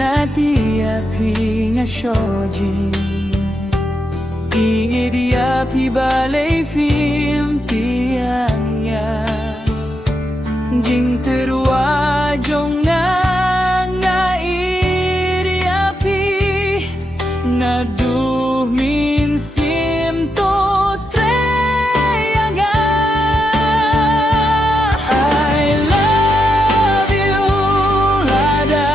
Nadia pinga shojin Idia pi balay film tiangya Jing terua jong nga idia pi Naduh min sim to treyanga I love you lada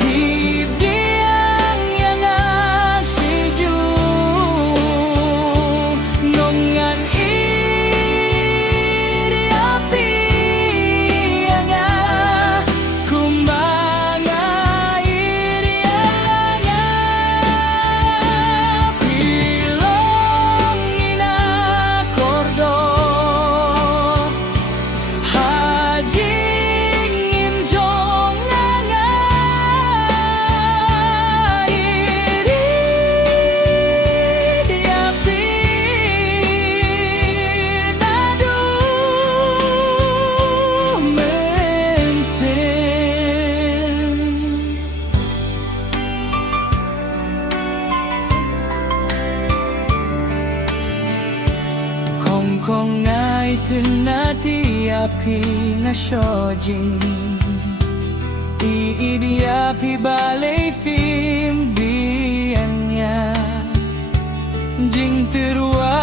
Hip diang yang asiju Nongan iri api yang kumbanga iri yang pilong ina kordo Hajing imjong nga iri diapi Naduh mensin Kong ay tinati api nga shojin Iidi api balay film biyan niya Jing terua